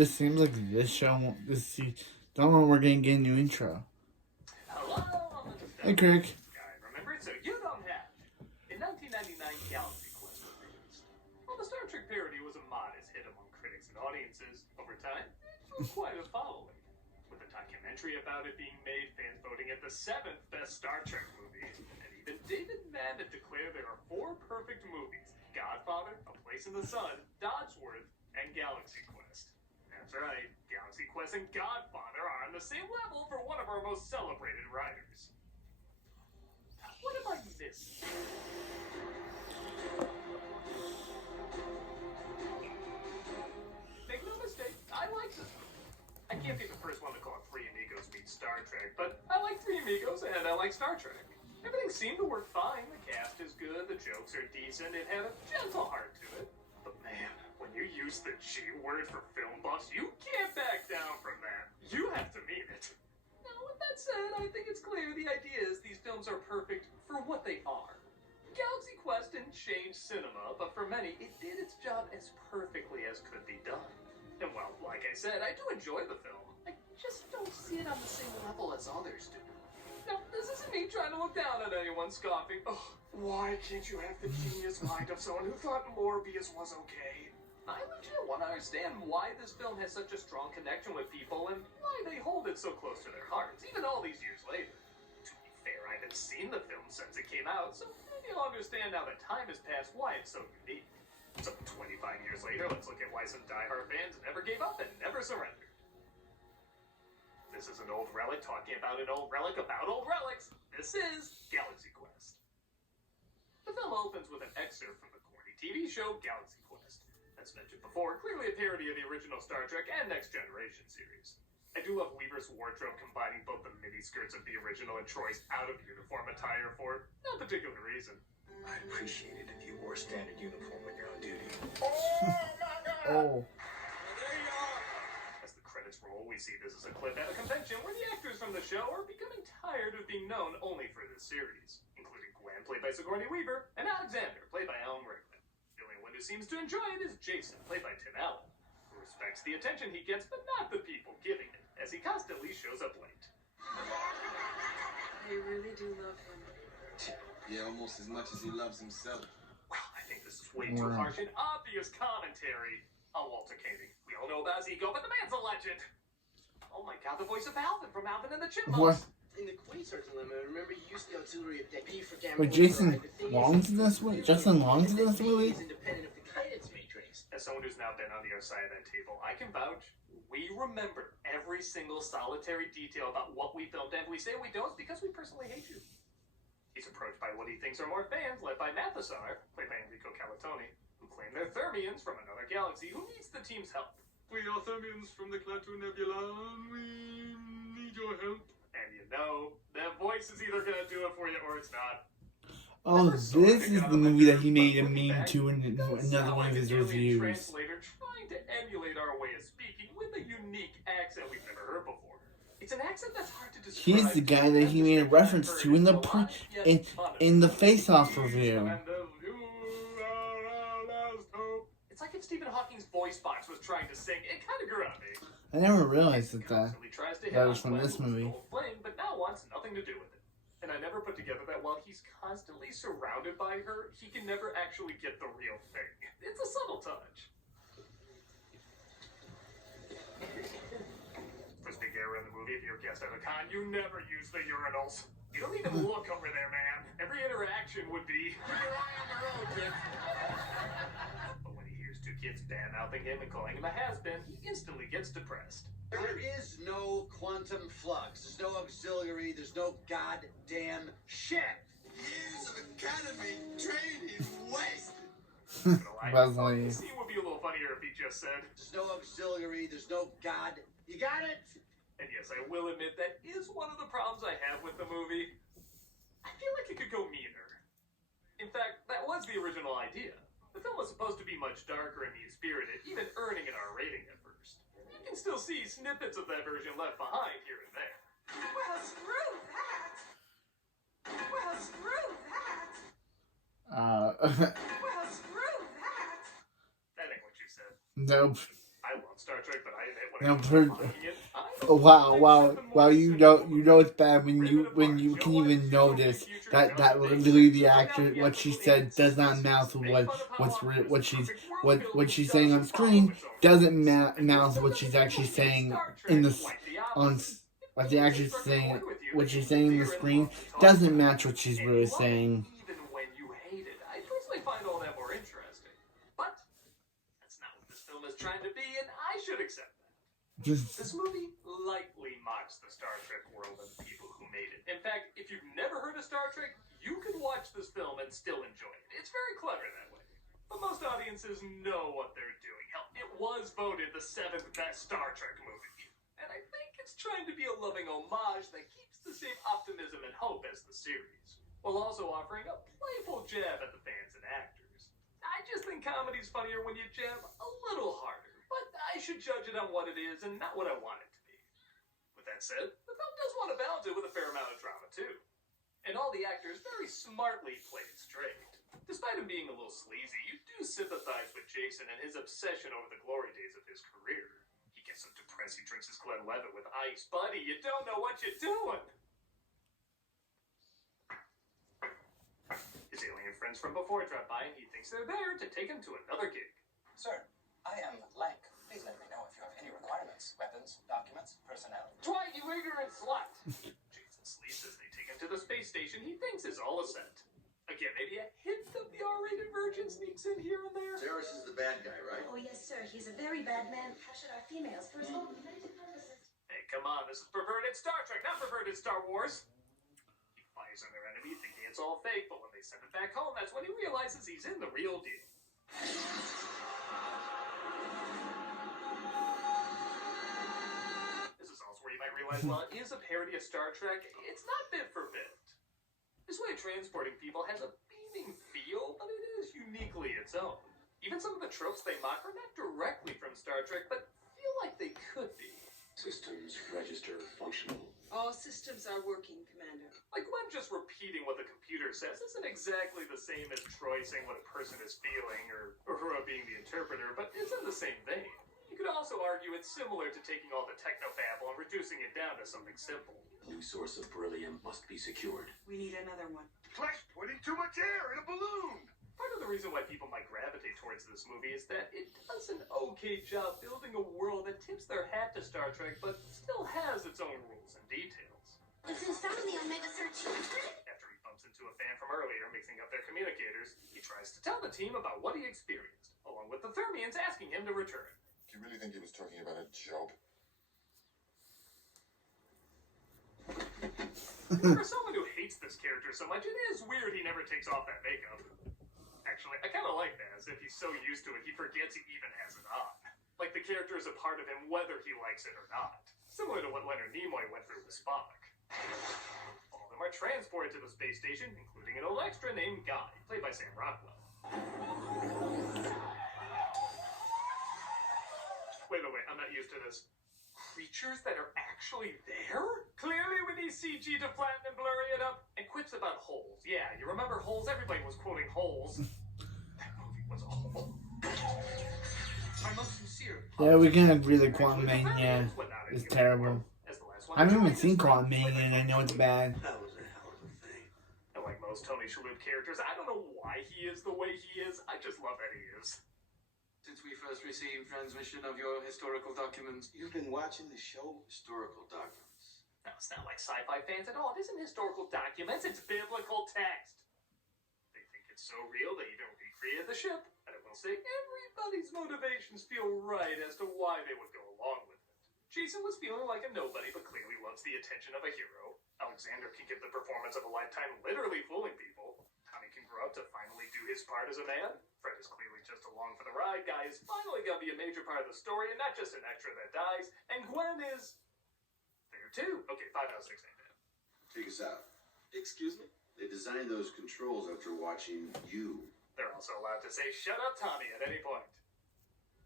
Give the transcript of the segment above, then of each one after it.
just seems like this show, don't know we're gonna get a new intro. Hello, hey, Crick. Remember it, so you don't have. In 1999, Galaxy Quest was released. While the Star Trek parody was a modest hit among critics and audiences, over time, it grew quite a following. With a documentary about it being made, fans voting it the 7th best Star Trek movie, and even David Mamet declared there are 4 perfect movies: Godfather, A Place in the Sun, Dodsworth, and Galaxy Quest. That's right, Galaxy Quest and Godfather are on the same level for one of our most celebrated writers. What am I missing? Make no mistake, I like this movie. I can't be the first one to call it Three Amigos meets Star Trek, but I like Three Amigos and I like Star Trek. Everything seemed to work fine. The cast is good, the jokes are decent, it had a gentle heart to it. But man, when you use the G word for film buffs, you can't back down from that. You have to mean it. Now, with that said, I think it's clear the idea is these films are perfect for what they are. Galaxy Quest didn't change cinema, but for many, it did its job as perfectly as could be done. And well, like I said, I do enjoy the film. I just don't see it on the same level as others do. Now, this isn't me trying to look down on anyone scoffing. Oh, why can't you have the genius mind of someone who thought Morbius was okay? I legit want to understand why this film has such a strong connection with people and why they hold it so close to their hearts, even all these years later. To be fair, I haven't seen the film since it came out, so maybe I'll understand now that time has passed why it's so unique. So 25 years later, let's look at why some diehard fans never gave up and never surrendered. This is an old relic talking about an old relic about old relics. This is Galaxy Quest. The film opens with an excerpt from the corny TV show Galaxy Quest. As mentioned before, clearly a parody of the original Star Trek and Next Generation series. I do love Weaver's wardrobe combining both the miniskirts of the original and Troy's out-of-uniform attire for no particular reason. I'd appreciate it if you wore standard uniform when you're on duty. Oh my god! Oh. There you are! As the credits roll, we see this as a clip at a convention where the actors from the show are becoming tired of being known only for this series, including Gwen, played by Sigourney Weaver, and Alexander, played by Alan Rickman. The only one who seems to enjoy it is Jason, played by Tim Allen, who respects the attention he gets, but not the people giving it, as he constantly shows up late. They really do love him. Yeah, almost as much as he loves himself. Well, I think this is way too harsh and obvious commentary. Oh, Walter Koenig. We all know about his ego, but the man's a legend. Oh my god, the voice of Alvin from Alvin and the Chipmunks. In the Quasar Dilemma, remember you used the auxiliary of B for gamma. Wait, Jason Long's in this movie? Justin Long's in this movie? Is independent of the guidance matrix. As someone who's now been on the other side of that table, I can vouch. We remember every single solitary detail about what we filmed, and we say we don't because we personally hate you. He's approached by what he thinks are more fans, led by Mathesar, played by Enrico Calatoni, who claim they're Thermians from another galaxy who needs the team's help. We are Thermians from the Klaatu Nebula, and we need your help. And you know, that voice is either gonna do it for you or it's not. Oh, this is the movie that he made a meme to in another one of his reviews. Translator trying to emulate our way of speaking with a unique accent we've never heard before. It's an accent that's hard to describe. He's the guy that he made a reference to in the Face Off review. It's like if Stephen Hawking's voice box was trying to sing. It kind of grew on me. I never realized that That was from this movie. Flame, but now wants nothing to do with it. And I never put together that while he's constantly surrounded by her, he can never actually get the real thing. It's a subtle touch. First big error in the movie, if you're a guest at a con, you never use the urinals. You don't even look over there, man. Every interaction would be, keep your eye on the road, kid. But when he hears two kids bad-mouthing him and calling him a has-been, he instantly gets depressed. There is no quantum flux. There's no auxiliary. There's no goddamn shit. Years of academy training wasted. Wesley. The scene would be a little funnier if he just said, There's no auxiliary. There's no god. You got it? and yes, I will admit that is one of the problems I have with the movie. I feel like it could go meaner. In fact, that was the original idea. The film was supposed to be much darker and mean-spirited, even earning an R rating at first. You can still see snippets of that version left behind here and there. Well, screw that! Well, screw that! Well, screw that! That ain't what you said. Nope. I love Star Trek, but I have Now, wow, you know it's bad when you can even notice that literally the actor, what she said does not match with what she's saying on screen, doesn't match what she's actually saying in the on what the actor's saying, what she's saying in the screen doesn't match what she's really saying. Even when you hate it, I personally find all that more interesting. But that's not what this film is trying to be, and I should accept that. This movie lightly mocks the Star Trek world and the people who made it. In fact, if you've never heard of Star Trek, you could watch this film and still enjoy it. It's very clever that way. But most audiences know what they're doing. Hell, it was voted the 7th best Star Trek movie. And I think it's trying to be a loving homage that keeps the same optimism and hope as the series, while also offering a playful jab at the fans and actors. I just think comedy's funnier when you jab a little harder, but I should judge it on what it is and not what I want it to be. With that said, the film does want to balance it with a fair amount of drama too. And all the actors very smartly played straight. Despite him being a little sleazy, you do sympathize with Jason and his obsession over the glory days of his career. He gets so depressed he drinks his Glenlivet with ice. Buddy, you don't know what you're doing! His alien friends from before drop by and he thinks they're there to take him to another gig. Sir, I am Lank. Please let me know if you have any requirements. Weapons, documents, personnel. Dwight, you ignorant slut! Jason sleeps as they take him to the space station he thinks is all a set. Again, maybe a hint of the R-rated version sneaks in here and there. Ceres is the bad guy, right? Oh, yes, sir. He's a very bad man. How should our females, for his own limited purposes? Hey, come on. This is perverted Star Trek, not perverted Star Wars. He fires on their enemy thinking it's all fake, but when they send him back home, that's when he realizes he's in the real deal. This is also where you might realize, while it is a parody of Star Trek, it's not bit for bit. This way of transporting people has a beaming feel, but it is uniquely its own. Even some of the tropes they mock are not directly from Star Trek, but feel like they could be. Systems register functional. All systems are working, Commander. Like Gwen just repeating what the computer says isn't exactly the same as Troy saying what a person is feeling, or Uhura being the interpreter, but it's in the same vein. You could also argue it's similar to taking all the technobabble and reducing it down to something simple. New source of beryllium must be secured. We need another one. Flash putting too much air in a balloon! Part of the reason why people might gravitate towards this movie is that it does an okay job building a world that tips their hat to Star Trek, but still has its own rules and details. This is some of the Omega-13. After he bumps into a fan from earlier mixing up their communicators, he tries to tell the team about what he experienced, along with the Thermians asking him to return. Do you really think he was talking about a job? For someone who hates this character so much, it is weird he never takes off that makeup. Actually, I kind of like that, as if he's so used to it, he forgets he even has it on. Like the character is a part of him whether he likes it or not. Similar to what Leonard Nimoy went through with Spock. All of them are transported to the space station, including an old extra named Guy, played by Sam Rockwell. Wait, I'm not used to this. Creatures that are actually there? Clearly we need CG to flatten and blur it up. And quips about holes. Yeah, you remember Holes? Everybody was quoting Holes. That movie was a hole. My most sincere. Yeah, we can agree that Quantum Mania is terrible. I haven't even seen Quantum Mania and I know it's bad. That was a hell of a thing. And like most Tony Shalhoub characters, I don't know why he is the way he is. I just love that he is. Since we first received transmission of your historical documents, You've been watching the show Historical Documents. Now, it's not like sci-fi fans at all. It isn't historical documents, it's biblical text. They think it's so real they even recreated the ship. And I will say, everybody's motivations feel right as to why they would go along with it. Jason was feeling like a nobody, but clearly loves the attention of a hero. Alexander can give the performance of a lifetime literally fooling people. Tommy can grow up to finally do his part as a man. Fred is clearly just along for the ride. Guy is finally going to be a major part of the story and not just an extra that dies. And Gwen is there too. Okay, 5 out of 6 ain't bad. Take us out. Excuse me? They designed those controls after watching you. They're also allowed to say, "Shut up, Tommy," at any point.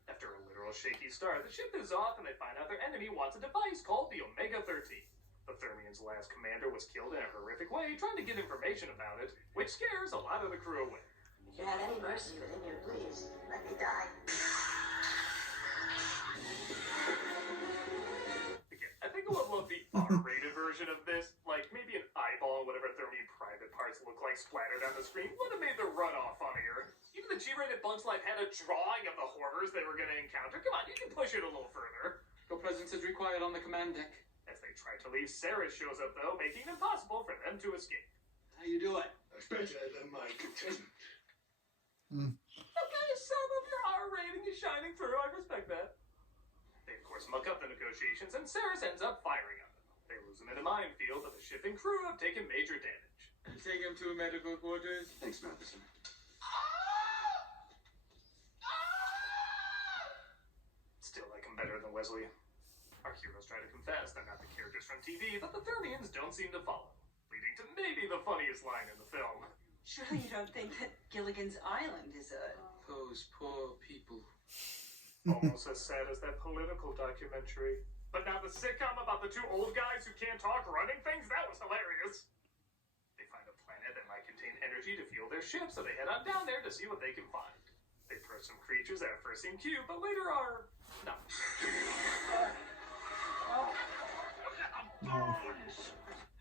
After a literal shaky start, the ship is off and they find out their enemy wants a device called the Omega-13. The Thermians' last commander was killed in a horrific way trying to get information about it, which scares a lot of the crew away. If you have any mercy within you, please, let me die. life splattered on the screen would have made the runoff funnier. Even the G-rated Bugs Life had a drawing of the horrors they were going to encounter. Come on, you can push it a little further. Your presence is required on the command deck. As they try to leave, Sarah shows up, though, making it impossible for them to escape. How you doing? Better than my contestant. Okay, some of your R rating is shining through. I respect that. They, of course, muck up the negotiations, and Sarah ends up firing on them. They lose him in a minefield, but the ship and crew have taken major damage. Take him to medical quarters. Thanks, Matheson. Still like him better than Wesley. Our heroes try to confess they're not the characters from TV, but the Thermians don't seem to follow, leading to maybe the funniest line in the film. Surely you don't think that Gilligan's Island is a... Those poor people. Almost as sad as that political documentary. But now the sitcom about the two old guys who can't talk running things, that was hilarious. They find a planet that might contain energy to fuel their ship, so they head on down there to see what they can find. They approach some creatures that at first seem cute, but later are... no.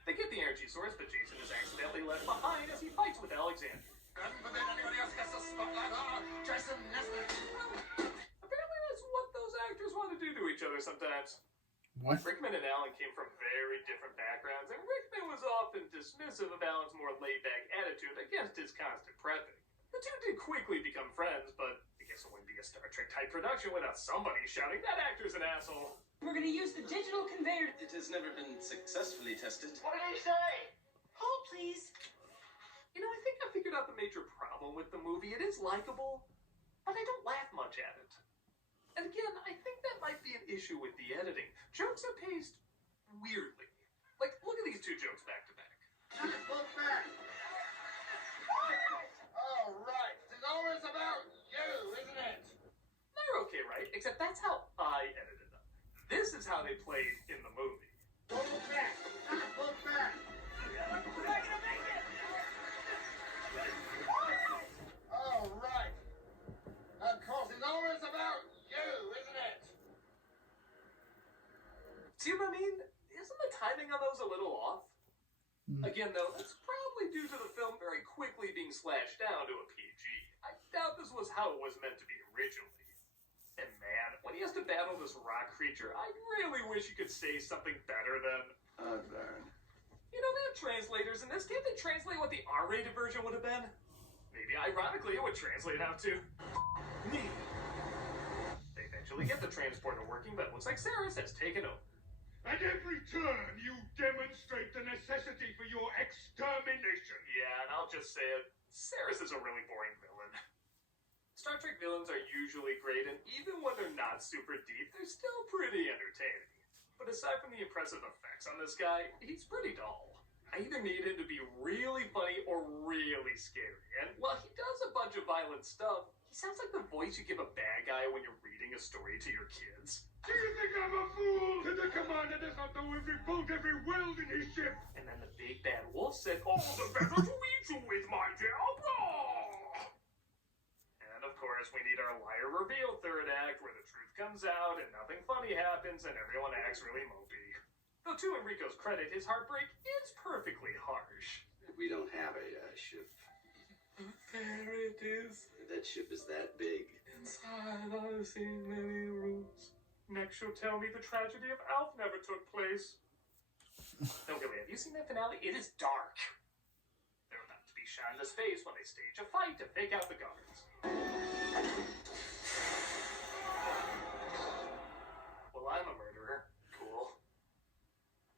They get the energy source, but Jason is accidentally left behind as he fights with Alexander. Anybody else gets a spotlight on Jason Nesbitt. Apparently that's what those actors want to do to each other sometimes. What? Rickman and Alan came from very different backgrounds, and Rickman was often dismissive of Alan's more laid-back attitude against his constant prepping. The two did quickly become friends, but I guess it wouldn't be a Star Trek-type production without somebody shouting, "That actor's an asshole!" We're gonna use the digital conveyor. It has never been successfully tested. What did he say? Hold, please. You know, I think I figured out the major problem with the movie. It is likable, but I don't laugh much at it. And again, I think that might be an issue with the editing. Jokes are paced weirdly. Like, look at these two jokes back to back. Look back. All right. It's always about you, isn't it? They're okay, right? Except that's how I edited them. This is how they played in the movie. Look back. Look back. We're not gonna make it! All right. Of course, it's always about you, isn't it? See what I mean? Isn't the timing on those a little off? Again, though, that's probably due to the film very quickly being slashed down to a PG. I doubt this was how it was meant to be originally. And man, when he has to battle this rock creature, I really wish you could say something better than... Vern. You know, they have translators in this. Can't they translate what the R-rated version would have been? Maybe ironically it would translate out to... me. They eventually get the transporter working, but it looks like Saris has taken over. At every turn, you demonstrate the necessity for your extermination. Yeah, and I'll just say it. Saris is a really boring villain. Star Trek villains are usually great, and even when they're not super deep, they're still pretty entertaining. But aside from the impressive effects on this guy, he's pretty dull. I either need him to be really funny or really scary. And while he does a bunch of violent stuff, he sounds like the voice you give a bad guy when you're reading a story to your kids. Do you think I'm a fool? That the commander does not know every bolt, every weld in his ship? And then the big bad wolf said, "All the better to eat you with, my dear." And of course, we need our liar reveal third act where the truth comes out and nothing funny happens and everyone acts really mopey. Though to Enrico's credit, his heartbreak is perfectly harsh. We don't have a ship. There it is. That ship is that big. Inside I've seen many rooms. Next you'll tell me the tragedy of Alf never took place. No, really, have you seen that finale? It is dark. They're about to be shot in the face when they stage a fight to fake out the guards. Well, I'm a murderer. Cool.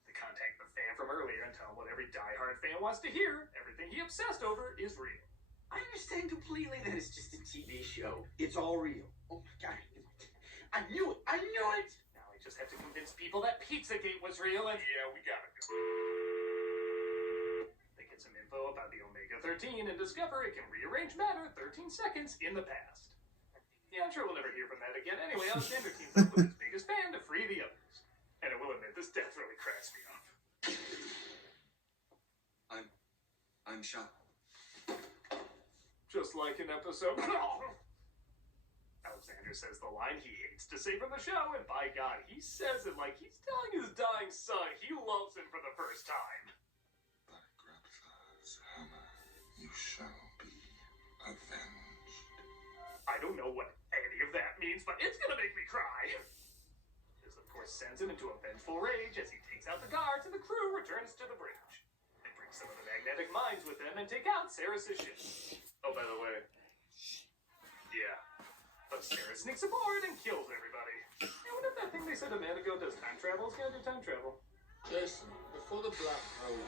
They contact the fan from earlier and tell him what every diehard fan wants to hear. Everything he obsessed over is real. I understand completely that it's just a TV show. It's all real. Oh my god. I knew it! I knew it! Now I just have to convince people that Pizzagate was real and... yeah, we gotta go. They get some info about the Omega-13 and discover it can rearrange matter 13 seconds in the past. Yeah, I'm sure we'll never hear from that again. Anyway, Alexander teams up with his biggest fan to free the others. And I will admit, this death really cracks me up. I'm shot. Just like an episode... Alexander says the line he hates to say from the show, and by God, he says it like he's telling his dying son he loves him for the first time. My grandfather's hammer shall be avenged. I don't know what any of that means, but it's gonna make me cry. This, of course, sends him into a vengeful rage as he takes out the guards and the crew returns to the bridge. They bring some of the magnetic mines with them and take out Saris's ship. Oh, by the way, yeah. But Saris sneaks aboard and kills everybody. I wonder if that thing they said a man ago does time travel is gonna do time travel. Jason, before the black hole.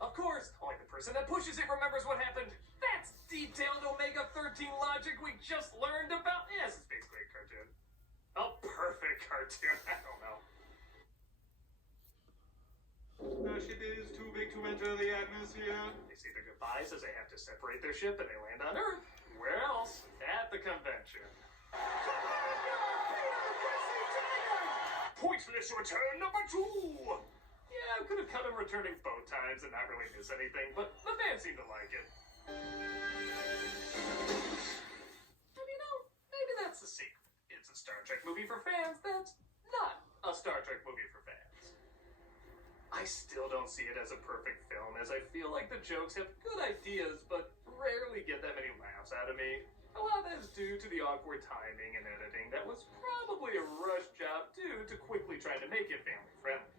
Of course, only the person that pushes it remembers what happened. That's detailed Omega-13 logic we just learned about. Yes, it's basically a cartoon. A perfect cartoon. I don't know. Starship is too big to enter the atmosphere. They say their goodbyes as they have to separate their ship and they land on Earth. Where else? At the convention. Pointless return number 2! Yeah, I could have cut him returning both times and not really miss anything, but the fans seem to like it. And you know, maybe that's the secret. It's a Star Trek movie for fans that's not a Star Trek movie for fans. I still don't see it as a perfect film, as I feel like the jokes have good ideas, but rarely get that many laughs out of me. A lot of that is due to the awkward timing and editing that was probably a rush job due to quickly trying to make it family-friendly.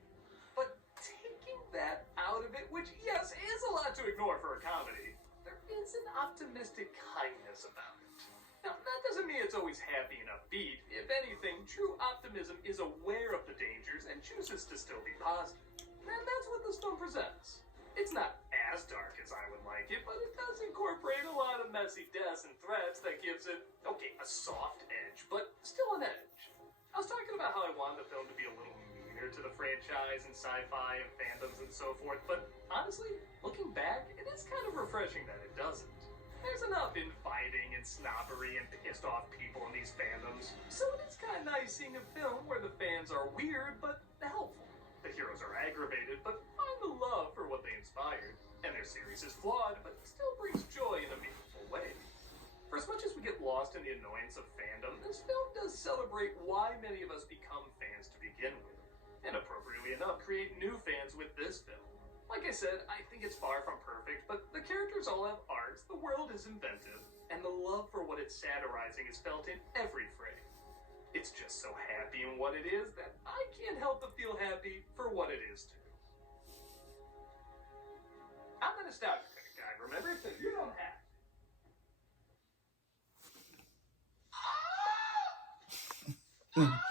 But taking that out of it, which, yes, is a lot to ignore for a comedy, there is an optimistic kindness about it. Now, that doesn't mean it's always happy and upbeat. If anything, true optimism is aware of the dangers and chooses to still be positive. And that's what this film presents. It's not as dark as I would like it, but it does incorporate a lot of messy deaths and threats that gives it, okay, a soft edge, but still an edge. I was talking about how I wanted the film to be a little meaner to the franchise and sci-fi and fandoms and so forth, but honestly, looking back, it is kind of refreshing that it doesn't. There's enough infighting and snobbery and pissed off people in these fandoms, so it is kind of nice seeing a film where the fans are weird but helpful. The heroes are aggravated, but find the love for what they inspired. And their series is flawed, but still brings joy in a meaningful way. For as much as we get lost in the annoyance of fandom, this film does celebrate why many of us become fans to begin with. And appropriately enough, create new fans with this film. Like I said, I think it's far from perfect, but the characters all have arcs, the world is inventive, and the love for what it's satirizing is felt in every frame. It's just so happy in what it is that I can't help but feel happy for what it is too. I'm the nostalgia critic guy, remember? So you don't have to.